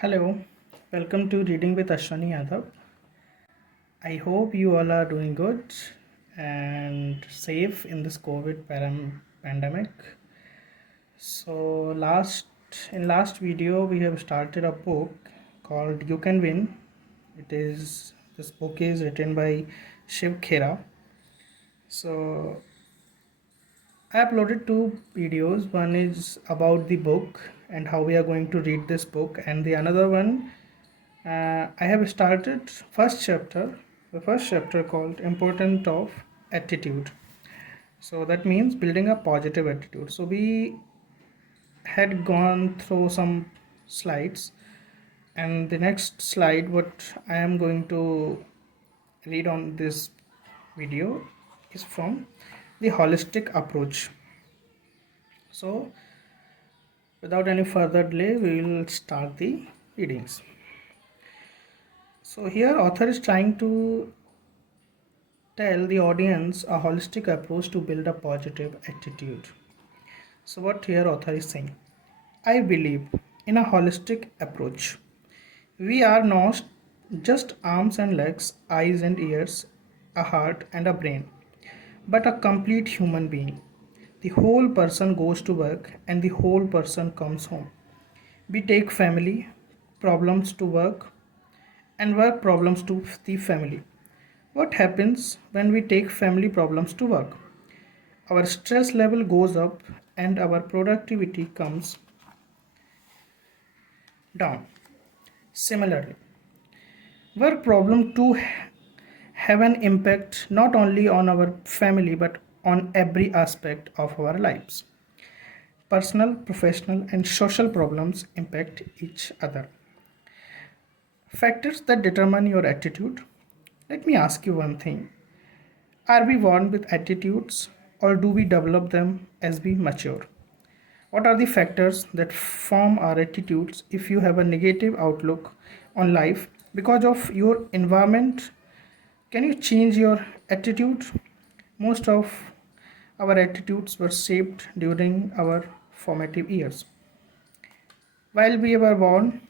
Hello, welcome to Reading with Ashwani Yadav. I hope you all are doing good and safe in this pandemic. So last video we have started a book called You Can Win. This book is written by Shiv Khera. So I uploaded two videos. One is about the book and how we are going to read this book, and the another one I have started the first chapter called Important of Attitude. So that means building a positive attitude. So we had gone through some slides, and the next slide, what I am going to read on this video, is from the holistic approach. So without any further delay, we will start the readings. So here author is trying to tell the audience a holistic approach to build a positive attitude. So what here author is saying, I believe in a holistic approach. We are not just arms and legs, eyes and ears, a heart and a brain, but a complete human being. The whole person goes to work and the whole person comes home. We take family problems to work and work problems to the family. What happens when we take family problems to work? Our stress level goes up and our productivity comes down. Similarly, work problem too have an impact not only on our family but on every aspect of our lives. Personal, professional, and social problems impact each other. Factors that determine your attitude. Let me ask you one thing. Are we born with attitudes or do we develop them as we mature? What are the factors that form our attitudes if you have a negative outlook on life because of your environment? Can you change your attitude? Most of our attitudes were shaped during our formative years. While we were born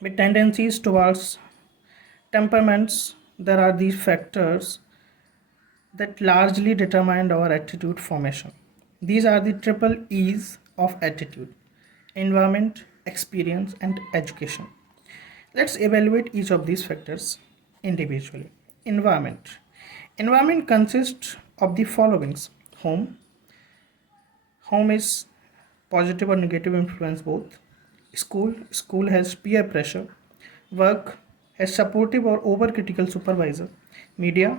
with tendencies towards temperaments, there are these factors that largely determined our attitude formation. These are the triple E's of attitude: environment, experience, and education. Let's evaluate each of these factors individually. Environment. Environment consists of the followings: home. Home is positive or negative influence both. School. School has peer pressure. Work has supportive or overcritical supervisor. Media.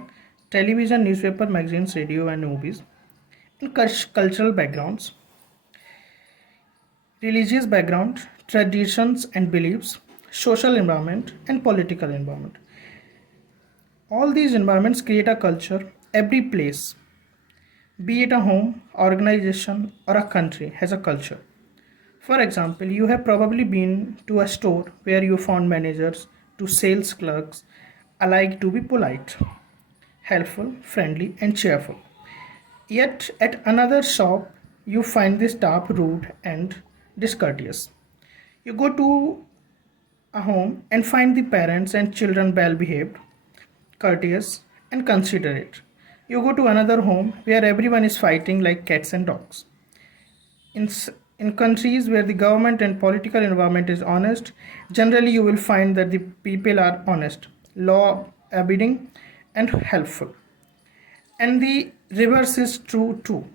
Television, newspaper, magazines, radio, and movies. In cultural backgrounds, religious background, traditions and beliefs, social environment, and political environment. All these environments create a culture. Every place, be it a home, organization, or a country, has a culture. For example, you have probably been to a store where you found managers to sales clerks alike to be polite, helpful, friendly, and cheerful. Yet at another shop, you find the staff rude and discourteous. You go to a home and find the parents and children well behaved, courteous, and considerate. You go to another home where everyone is fighting like cats and dogs. In, in countries where the government and political environment is honest, generally you will find that the people are honest, law abiding, and helpful. And the reverse is true too.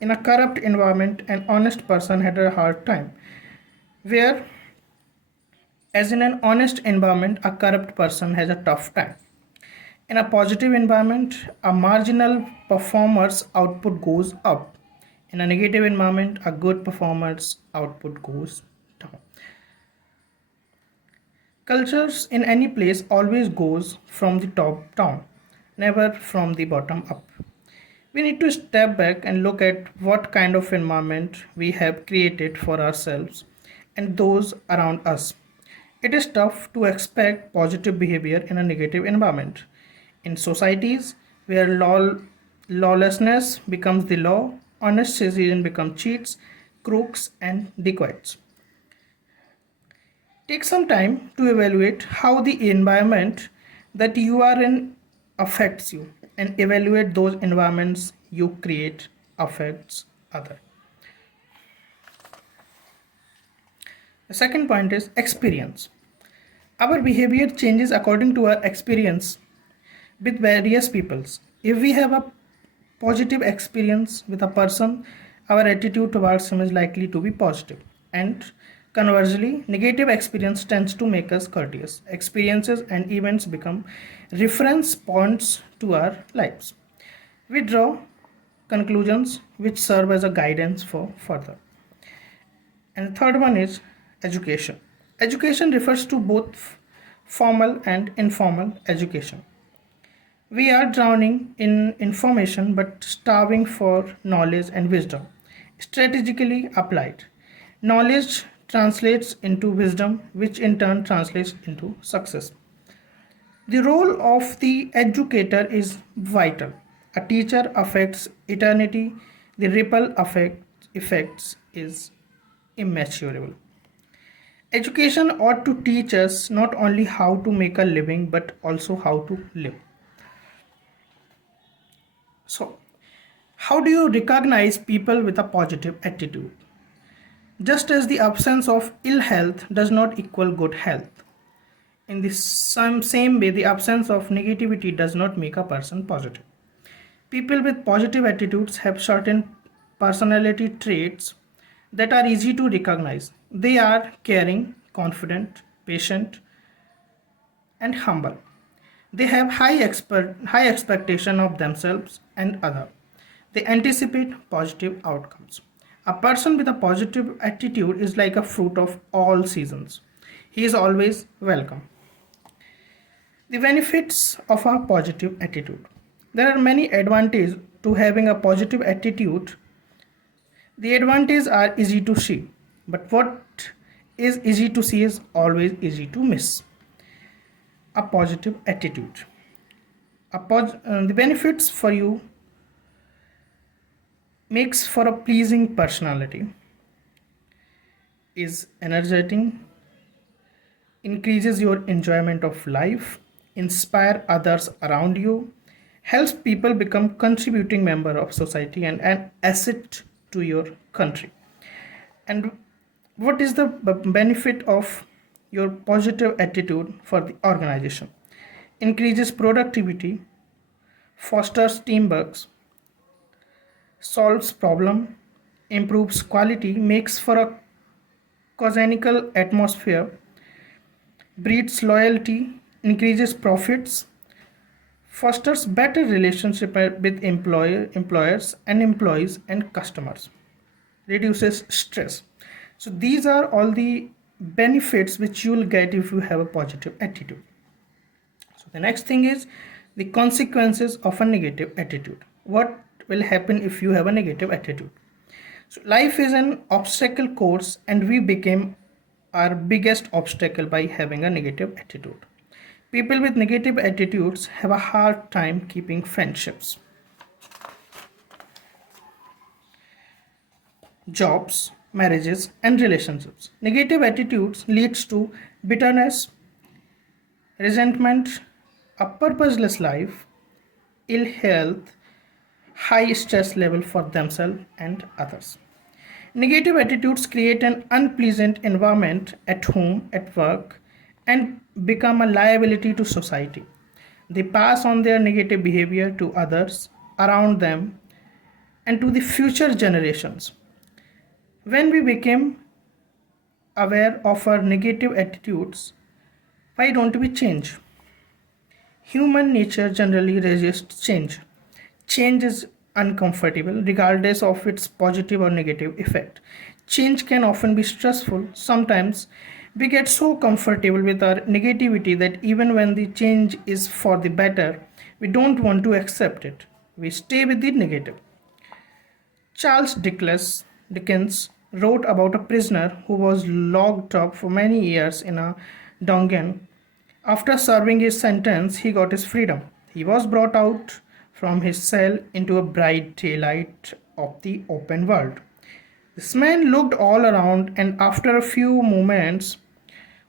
In a corrupt environment, an honest person had a hard time. Where, as in an honest environment, a corrupt person has a tough time. In a positive environment, a marginal performer's output goes up. In a negative environment, a good performer's output goes down. Cultures in any place always goes from the top down, never from the bottom up. We need to step back and look at what kind of environment we have created for ourselves and those around us. It is tough to expect positive behavior in a negative environment. In societies where lawlessness becomes the law, honest citizens become cheats, crooks, and dacoits. Take some time to evaluate how the environment that you are in affects you, and evaluate those environments you create affects other. The second point is experience. Our behavior changes according to our experience with various peoples. If we have a positive experience with a person, our attitude towards him is likely to be positive. And conversely, negative experience tends to make us courteous. Experiences and events become reference points to our lives. We draw conclusions which serve as a guidance for further. And the third one is education. Education refers to both formal and informal education. We are drowning in information but starving for knowledge and wisdom, strategically applied. Knowledge translates into wisdom, which in turn translates into success. The role of the educator is vital. A teacher affects eternity, the ripple effects is immeasurable. Education ought to teach us not only how to make a living but also how to live. So, how do you recognize people with a positive attitude? Just as the absence of ill health does not equal good health, in the same way, the absence of negativity does not make a person positive. People with positive attitudes have certain personality traits that are easy to recognize. They are caring, confident, patient, and humble. They have high expectation of themselves and other. They anticipate positive outcomes. A person with a positive attitude is like a fruit of all seasons. He is always welcome. The benefits of a positive attitude. There are many advantages to having a positive attitude. The advantages are easy to see, but what is easy to see is always easy to miss. A positive attitude. The benefits for you makes for a pleasing personality, is energizing, increases your enjoyment of life, inspire others around you, helps people become contributing member of society and an asset to your country. And what is the benefit of your positive attitude for the organization? Increases productivity, fosters teamwork, solves problem, improves quality, makes for a congenial atmosphere, breeds loyalty, increases profits, fosters better relationship with employers and employees and customers, reduces stress. So these are all the benefits which you will get if you have a positive attitude. So the next thing is the consequences of a negative attitude. What will happen if you have a negative attitude? So life is an obstacle course and we became our biggest obstacle by having a negative attitude. People with negative attitudes have a hard time keeping friendships. Jobs, marriages, and relationships. Negative attitudes leads to bitterness, resentment, a purposeless life, ill health, high stress level for themselves and others. Negative attitudes create an unpleasant environment at home, at work, and become a liability to society. They pass on their negative behavior to others around them and to the future generations. When we became aware of our negative attitudes, why don't we change? Human nature generally resists change. Change is uncomfortable regardless of its positive or negative effect. Change can often be stressful. Sometimes we get so comfortable with our negativity that even when the change is for the better, we don't want to accept it. We stay with the negative. Charles Dickens wrote about a prisoner who was locked up for many years in a dungeon. After serving his sentence, he got his freedom. He was brought out from his cell into a bright daylight of the open world. This man looked all around and after a few moments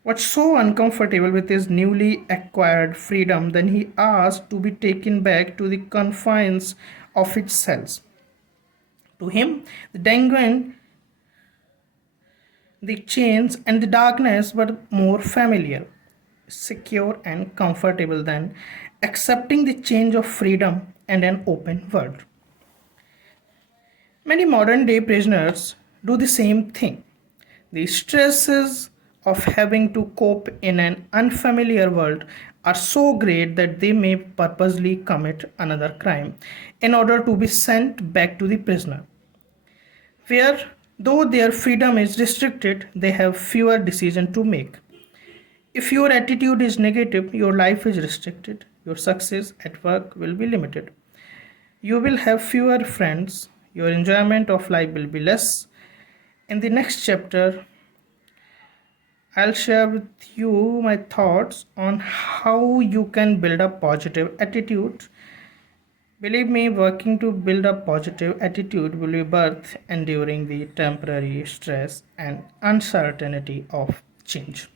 was so uncomfortable with his newly acquired freedom that he asked to be taken back to the confines of its cells. To him, the penguin, the chains, and the darkness were more familiar, secure, and comfortable than accepting the change of freedom and an open world. Many modern day prisoners do the same thing. The stresses of having to cope in an unfamiliar world are so great that they may purposely commit another crime in order to be sent back to the prisoner, where, though their freedom is restricted, they have fewer decisions to make. If your attitude is negative, your life is restricted, your success at work will be limited. You will have fewer friends, your enjoyment of life will be less. In the next chapter, I'll share with you my thoughts on how you can build a positive attitude. Believe me, working to build a positive attitude will be worth enduring the temporary stress and uncertainty of change.